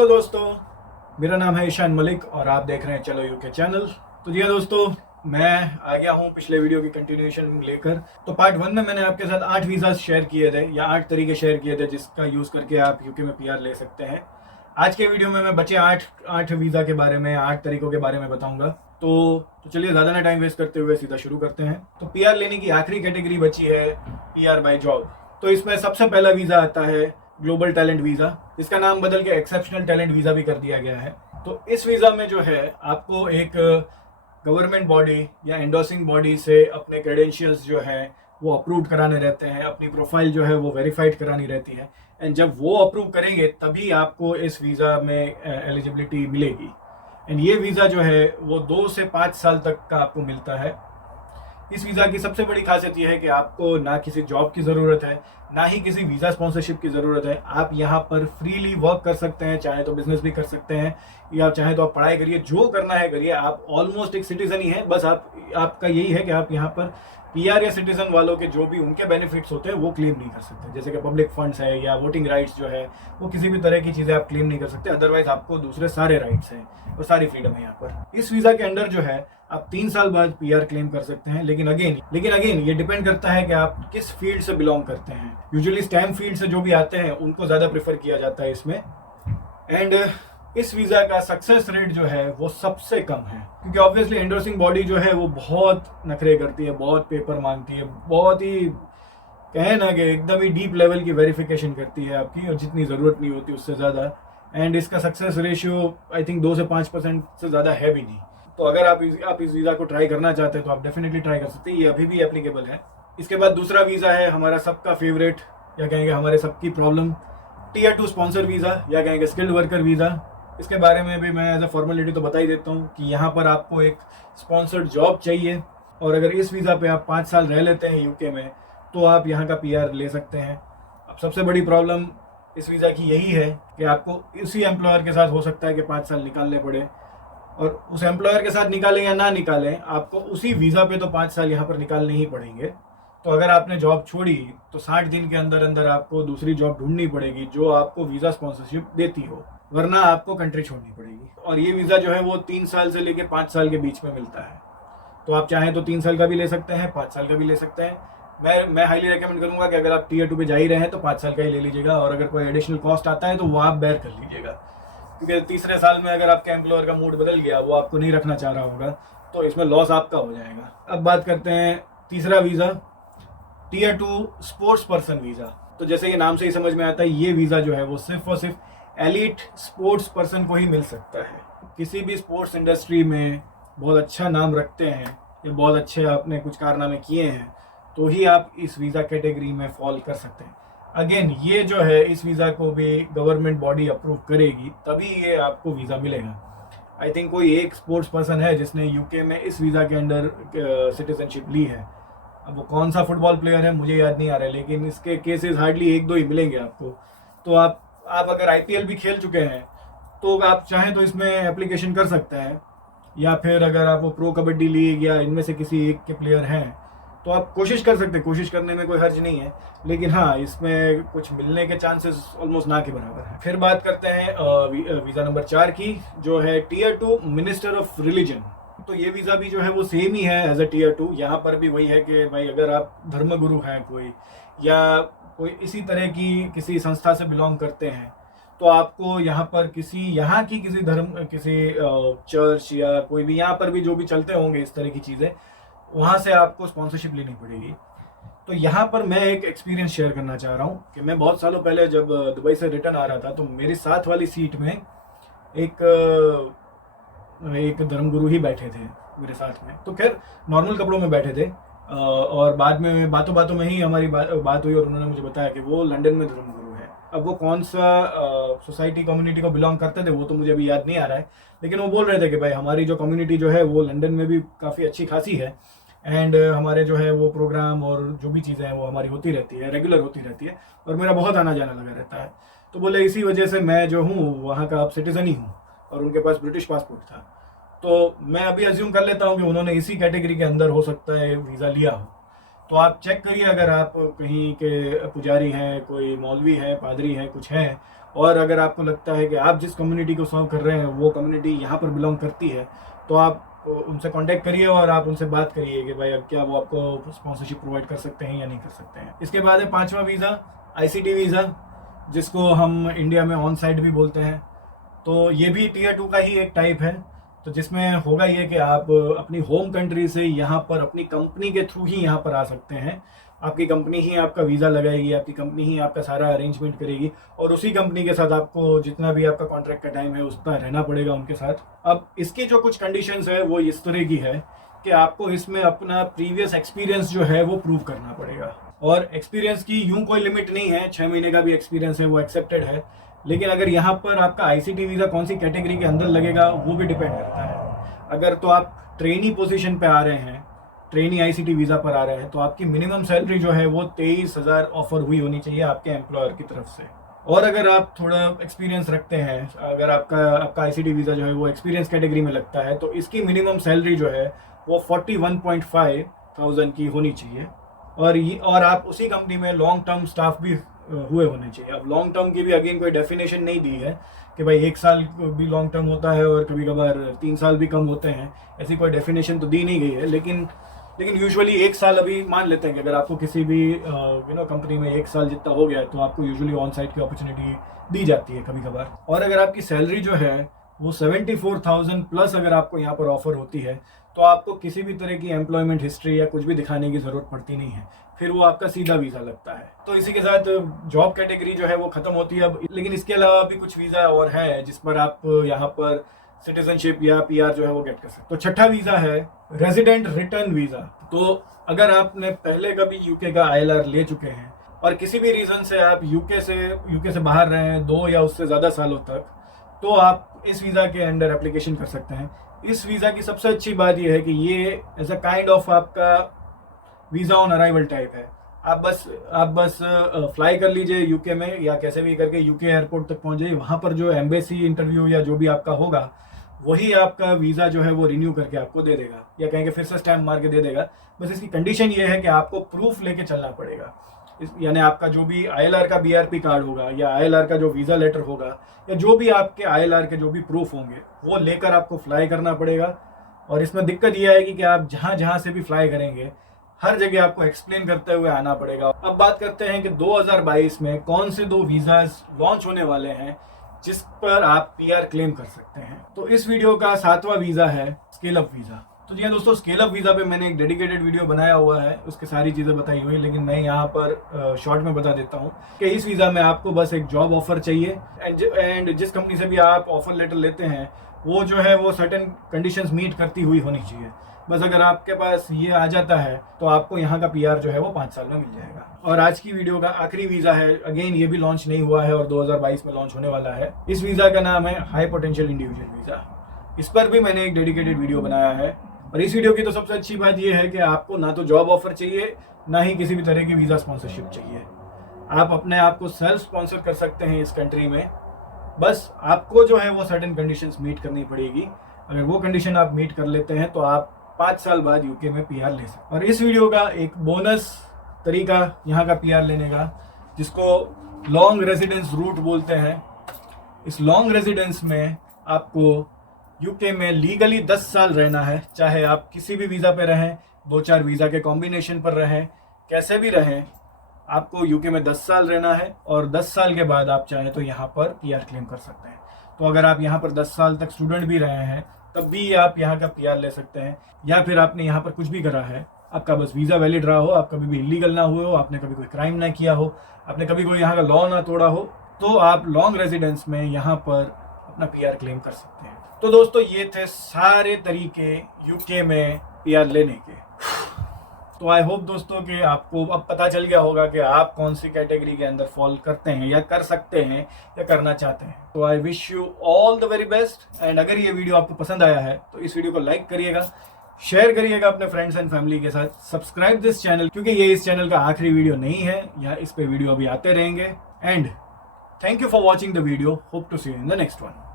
Hello दोस्तों, मेरा नाम है ईशान मलिक और आप देख रहे हैं चलो यूके चैनल। तो जी हाँ दोस्तों, मैं आ गया हूँ पिछले वीडियो की कंटिन्यूएशन लेकर। तो पार्ट 1 में मैंने आपके साथ 8 वीज़ा शेयर किए थे या 8 तरीके शेयर किए थे जिसका यूज़ करके आप यूके में पीआर ले सकते हैं। आज के वीडियो में मैं बचे 8 वीज़ा के बारे में, 8 तरीकों के बारे में बताऊंगा। तो चलिए ज़्यादा ना टाइम वेस्ट करते हुए सीधा शुरू करते हैं। तो पीआर लेने की आखिरी कैटेगरी बची है पीआर बाय जॉब। तो इसमें सबसे पहला वीज़ा आता है ग्लोबल टैलेंट वीज़ा। इसका नाम बदल के एक्सेप्शनल टैलेंट वीज़ा भी कर दिया गया है। तो इस वीज़ा में जो है आपको एक गवर्नमेंट बॉडी या एंडोर्सिंग बॉडी से अपने क्रेडेंशियल्स जो है वो अप्रूव कराने रहते हैं, अपनी प्रोफाइल जो है वो वेरीफाइड करानी रहती है। एंड जब वो अप्रूव करेंगे तभी आपको इस वीज़ा में एलिजिबिलिटी मिलेगी। एंड ये वीज़ा जो है वो 2 से 5 साल तक का आपको मिलता है। इस वीज़ा की सबसे बड़ी खासियत यह है कि आपको ना किसी जॉब की ज़रूरत है, ना ही किसी वीज़ा स्पॉन्सरशिप की ज़रूरत है। आप यहाँ पर फ्रीली वर्क कर सकते हैं, चाहे तो बिजनेस भी कर सकते हैं या चाहे तो आप पढ़ाई करिए, जो करना है करिए। आप ऑलमोस्ट एक सिटीज़न ही हैं, बस आपका यही है कि आप यहाँ पर पीआर या सिटीज़न वालों के जो भी उनके बेनिफिट्स होते हैं वो क्लेम नहीं कर सकते, जैसे कि पब्लिक फंड्स है या वोटिंग राइट्स जो है वो किसी भी तरह की चीज़ें आप क्लेम नहीं कर सकते। अदरवाइज आपको दूसरे सारे राइट्स हैं और सारी फ्रीडम है यहाँ पर। इस वीज़ा के अंडर जो है आप 3 साल बाद पीआर क्लेम कर सकते हैं। लेकिन अगेन ये डिपेंड करता है कि आप किस फील्ड से बिलोंग करते हैं। यूजुअली स्टेम फील्ड से जो भी आते हैं उनको ज़्यादा प्रेफर किया जाता है इसमें। एंड इस वीज़ा का सक्सेस रेट जो है वो सबसे कम है, क्योंकि ऑब्वियसली एंडोर्सिंग बॉडी जो है वो बहुत नखरे करती है, बहुत पेपर मांगती है, बहुत ही कहे ना कि एकदम ही डीप लेवल की वेरिफिकेशन करती है आपकी, और जितनी ज़रूरत नहीं होती उससे ज़्यादा। एंड इसका सक्सेस रेशियो आई थिंक 2 से 5% से ज़्यादा है भी नहीं। तो अगर आप इस वीज़ा को ट्राई करना चाहते हैं तो आप डेफिनेटली ट्राई कर सकते हैं, ये अभी भी एप्लीकेबल है। इसके बाद दूसरा वीज़ा है हमारा सबका फेवरेट, या कहेंगे हमारे सबकी प्रॉब्लम, टीयर 2 स्पॉन्सर वीज़ा या कहेंगे स्किल्ड वर्कर वीज़ा। इसके बारे में भी मैं एज अ फॉर्मेलिटी तो बता ही देता हूँ कि यहाँ पर आपको एक स्पॉन्सर्ड जॉब चाहिए, और अगर इस वीज़ा पे आप 5 साल रह लेते हैं यूके में तो आप यहाँ का पीआर ले सकते हैं। अब सबसे बड़ी प्रॉब्लम इस वीज़ा की यही है कि आपको इसी एम्प्लॉयर के साथ हो सकता है कि 5 साल निकालने पड़े, और उस एम्प्लॉयर के साथ निकालें या ना निकालें, आपको उसी वीज़ा पे तो 5 साल यहाँ पर निकालने ही पड़ेंगे। तो अगर आपने जॉब छोड़ी तो 60 दिन के अंदर अंदर आपको दूसरी जॉब ढूंढनी पड़ेगी जो आपको वीज़ा स्पॉन्सरशिप देती हो, वरना आपको कंट्री छोड़नी पड़ेगी। और ये वीज़ा जो है वो 3 साल से लेकर 5 साल के बीच में मिलता है। तो आप चाहें तो 3 साल का भी ले सकते हैं, 5 साल का भी ले सकते हैं। मैं हाईली रेकमेंड करूंगा कि अगर आप टीयर 2 पे जा ही रहे हैं तो 5 साल का ही ले लीजिएगा, और अगर कोई एडिशनल कॉस्ट आता है तो वो आप बेयर कर लीजिएगा, क्योंकि तीसरे साल में अगर आपके एम्प्लॉयर का मूड बदल गया, वो आपको नहीं रखना चाह रहा होगा, तो इसमें लॉस आपका हो जाएगा। अब बात करते हैं तीसरा visa, tier 2 sports person visa. तो जैसे ये नाम से ही समझ में आता है, ये वीज़ा जो है वो सिर्फ और सिर्फ एलिट स्पोर्ट्स पर्सन को ही मिल सकता है। किसी भी स्पोर्ट्स इंडस्ट्री में बहुत अच्छा नाम रखते हैं या बहुत अच्छे आपने कुछ कारनामे किए हैं तो ही आप इस वीज़ा कैटेगरी में फॉल कर सकते हैं। अगेन ये जो है इस वीज़ा को भी गवर्नमेंट बॉडी अप्रूव करेगी तभी ये आपको वीज़ा मिलेगा। आई थिंक कोई एक स्पोर्ट्स पर्सन है जिसने यूके में इस वीज़ा के अंडर सिटीजनशिप ली है। अब वो कौन सा फुटबॉल प्लेयर है मुझे याद नहीं आ रहा है, लेकिन इसके केसेस हार्डली 1-2 ही मिलेंगे आपको। तो आप अगर आईपीएल भी खेल चुके हैं तो आप चाहें तो इसमें एप्लीकेशन कर सकते हैं, या फिर अगर आप वो प्रो कबड्डी लीग या इनमें से किसी एक के प्लेयर हैं तो आप कोशिश कर सकते हैं। कोशिश करने में कोई हर्ज नहीं है, लेकिन हाँ इसमें कुछ मिलने के चांसेस ऑलमोस्ट ना के बराबर है। फिर बात करते हैं वीज़ा नंबर 4 की, जो है टीयर 2 मिनिस्टर ऑफ रिलीजन। तो ये वीज़ा भी जो है वो सेम ही है एज अ टीयर 2। यहाँ पर भी वही है कि भाई अगर आप धर्मगुरु हैं कोई, या कोई इसी तरह की किसी संस्था से बिलोंग करते हैं, तो आपको यहाँ पर किसी धर्म, किसी चर्च या कोई भी यहाँ पर भी जो भी चलते होंगे इस तरह की चीज़ें, वहाँ से आपको स्पॉन्सरशिप लेनी पड़ेगी। तो यहाँ पर मैं एक एक्सपीरियंस शेयर करना चाह रहा हूँ कि मैं बहुत सालों पहले जब दुबई से रिटर्न आ रहा था तो मेरी साथ वाली सीट में एक धर्मगुरु ही बैठे थे मेरे साथ में। तो खैर नॉर्मल कपड़ों में बैठे थे, और बाद में बातों बातों में ही हमारी बात हुई और उन्होंने मुझे बताया कि वो लंदन में धर्मगुरु है। अब वो कौन सा सोसाइटी कम्युनिटी को बिलोंग करते थे वो तो मुझे अभी याद नहीं आ रहा है, लेकिन वो बोल रहे थे कि भाई हमारी जो कम्युनिटी जो है वो लंदन में भी काफ़ी अच्छी खासी है, एंड हमारे जो है वो प्रोग्राम और जो भी चीज़ें हैं वो हमारी होती रहती है, रेगुलर होती रहती है, और मेरा बहुत आना जाना लगा रहता है। तो बोले इसी वजह से मैं जो हूँ वहाँ का अब सिटीज़न ही हूँ, और उनके पास ब्रिटिश पासपोर्ट था। तो मैं अभी अज्यूम कर लेता हूँ कि उन्होंने इसी कैटेगरी के अंदर हो सकता है वीज़ा लिया हो। तो आप चेक करिए, अगर आप कहीं के पुजारी हैं, कोई मौलवी है, पादरी है, कुछ है, और अगर आपको लगता है कि आप जिस कम्युनिटी को सर्व कर रहे हैं वो कम्युनिटी यहाँ पर बिलोंग करती है, तो आप उनसे कांटेक्ट करिए और आप उनसे बात करिए कि भाई अब क्या वो आपको स्पॉन्सरशिप प्रोवाइड कर सकते हैं या नहीं कर सकते हैं। इसके बाद है पांचवा वीज़ा, ICT वीज़ा, जिसको हम इंडिया में ऑन साइट भी बोलते हैं। तो ये भी Tier 2 का ही एक टाइप है। तो जिसमें होगा ये कि आप अपनी होम कंट्री से यहाँ पर अपनी कंपनी के थ्रू ही यहाँ पर आ सकते हैं। आपकी कंपनी ही आपका वीज़ा लगाएगी, आपकी कंपनी ही आपका सारा अरेंजमेंट करेगी, और उसी कंपनी के साथ आपको जितना भी आपका कॉन्ट्रैक्ट का टाइम है उतना रहना पड़ेगा उनके साथ। अब इसकी जो कुछ कंडीशंस है वो इस तरह की है कि आपको इसमें अपना प्रीवियस एक्सपीरियंस जो है वो प्रूव करना पड़ेगा। और एक्सपीरियंस की यूं कोई लिमिट नहीं है, 6 महीने का भी एक्सपीरियंस है वो एक्सेप्टेड है। लेकिन अगर यहाँ पर आपका ICT वीज़ा कौन सी कैटेगरी के अंदर लगेगा वो भी डिपेंड करता है। अगर तो आप ट्रेनी पोजीशन पे आ रहे हैं, ट्रेनी ICT वीज़ा पर आ रहे हैं, तो आपकी मिनिमम सैलरी जो है वो 23,000 ऑफर हुई होनी चाहिए आपके एम्प्लॉयर की तरफ से। और अगर आप थोड़ा एक्सपीरियंस रखते हैं, अगर आपका ICT वीज़ा जो है वो एक्सपीरियंस कैटेगरी में लगता है, तो इसकी मिनिमम सैलरी जो है वो 41.5 थाउजेंड की होनी चाहिए। और आप उसी कंपनी में लॉन्ग टर्म स्टाफ भी हुए होने चाहिए। अब लॉन्ग टर्म की भी अगेन कोई डेफिनेशन नहीं दी है कि भाई 1 साल भी लॉन्ग टर्म होता है और कभी कभार 3 साल भी कम होते हैं, ऐसी कोई डेफिनेशन तो दी नहीं गई है। लेकिन यूजुअली 1 साल अभी मान लेते हैं कि अगर आपको किसी भी कंपनी में 1 साल जितना हो गया है, तो आपको यूजुअली ऑन साइट की अपॉर्चुनिटी दी जाती है कभी कभार। और अगर आपकी सैलरी जो है वो 74,000 प्लस अगर आपको यहाँ पर ऑफर होती है, तो आपको किसी भी तरह की एम्प्लॉयमेंट हिस्ट्री या कुछ भी दिखाने की ज़रूरत पड़ती नहीं है, फिर वो आपका सीधा वीज़ा लगता है। तो इसी के साथ जॉब कैटेगरी जो है वो ख़त्म होती है अब। लेकिन इसके अलावा भी कुछ वीज़ा और है जिस पर आप यहाँ पर सिटीजनशिप या PR जो है वो गेट कर सकते। तो छठा वीज़ा है रेजिडेंट रिटर्न वीज़ा। तो अगर आपने पहले कभी UK का ILR ले चुके हैं और किसी भी रीज़न से आप UK से बाहर रहे हैं 2 या उससे ज़्यादा सालों तक, तो आप इस वीज़ा के अंडर एप्लीकेशन कर सकते हैं। इस वीज़ा की सबसे अच्छी बात यह है कि ये एज अ काइंड ऑफ आपका वीज़ा ऑन अराइवल टाइप है। आप बस फ्लाई कर लीजिए UK में, या कैसे भी करके UK एयरपोर्ट तक पहुँच जाइए। वहाँ पर जो एम्बेसी इंटरव्यू या जो भी आपका होगा, वही आपका वीज़ा जो है वो रिन्यू करके आपको दे देगा, या कहेंगे फिर से स्टैम्प मार के दे देगा। बस इसकी कंडीशन ये है कि आपको प्रूफ लेके चलना पड़ेगा। यानी आपका जो भी ILR का BRP कार्ड होगा, या ILR का जो वीज़ा लेटर होगा, या जो भी आपके ILR के जो भी प्रूफ होंगे, वो लेकर आपको फ्लाई करना पड़ेगा। और इसमें दिक्कत ये आएगी कि आप जहाँ से भी फ्लाई करेंगे, हर जगह आपको एक्सप्लेन करते हुए आना पड़ेगा। अब बात करते हैं कि 2022 में कौन से 2 वीज़ाज लॉन्च होने वाले हैं जिस पर आप PR क्लेम कर सकते हैं। तो इस वीडियो का 7वां वीज़ा है स्केल अप वीज़ा। तो जी दोस्तों, स्केल अप वीज़ा पे मैंने एक डेडिकेटेड वीडियो बनाया हुआ है, उसकी सारी चीज़ें बताई हुई, लेकिन मैं यहाँ पर शॉर्ट में बता देता हूँ कि इस वीज़ा में आपको बस एक जॉब ऑफर चाहिए, एंड जिस कंपनी से भी आप ऑफर लेटर लेते हैं वो जो है वो सर्टेन कंडीशंस मीट करती हुई होनी चाहिए। बस अगर आपके पास ये आ जाता है तो आपको यहाँ का PR जो है वो 5 साल में मिल जाएगा। और आज की वीडियो का आखिरी वीज़ा है, अगेन ये भी लॉन्च नहीं हुआ है और 2022 में लॉन्च होने वाला है। इस वीज़ा का नाम है हाई पोटेंशियल इंडिविजुअल वीज़ा। इस पर भी मैंने एक डेडिकेटेड वीडियो बनाया है। और इस वीडियो की तो सबसे अच्छी बात यह है कि आपको ना तो जॉब ऑफर चाहिए, ना ही किसी भी तरह की वीज़ा स्पॉन्सरशिप चाहिए। आप अपने आप को सेल्फ स्पॉन्सर कर सकते हैं इस कंट्री में। बस आपको जो है वो सर्टेन कंडीशंस मीट करनी पड़ेगी। अगर वो कंडीशन आप मीट कर लेते हैं तो आप 5 साल बाद UK में PR ले सकते। और इस वीडियो का एक बोनस तरीका यहाँ का PR लेने का, जिसको लॉन्ग रेजिडेंस रूट बोलते हैं। इस लॉन्ग रेजिडेंस में आपको UK में लीगली 10 साल रहना है, चाहे आप किसी भी वीज़ा पे रहें, 2-4 वीज़ा के कॉम्बिनेशन पर रहें, कैसे भी रहें, आपको UK में 10 साल रहना है। और 10 साल के बाद आप चाहें तो यहाँ पर PR क्लेम कर सकते हैं। तो अगर आप यहाँ पर 10 साल तक स्टूडेंट भी रहे हैं तब भी आप यहाँ का PR ले सकते हैं। या फिर आपने यहाँ पर कुछ भी करा है, आपका बस वीज़ा वैलिड रहा हो, आप कभी भी इलीगल ना हुए हो, आपने कभी कोई क्राइम ना किया हो, आपने कभी कोई यहाँ का लॉ ना तोड़ा हो, तो आप लॉन्ग रेजिडेंस में यहाँ पर अपना PR क्लेम कर सकते हैं। तो दोस्तों, ये थे सारे तरीके UK में PR लेने के। तो आई होप दोस्तों कि आपको अब पता चल गया होगा कि आप कौन सी कैटेगरी के अंदर फॉल करते हैं, या कर सकते हैं, या करना चाहते हैं। तो I wish you all the very best. And अगर ये वीडियो आपको पसंद आया है तो इस वीडियो को लाइक करिएगा, शेयर करिएगा अपने फ्रेंड्स एंड फैमिली के साथ, सब्सक्राइब दिस चैनल, क्योंकि ये इस चैनल का आखिरी वीडियो नहीं है, या इस पे वीडियो अभी आते रहेंगे। And thank you for watching the video. Hope to see you in the next one.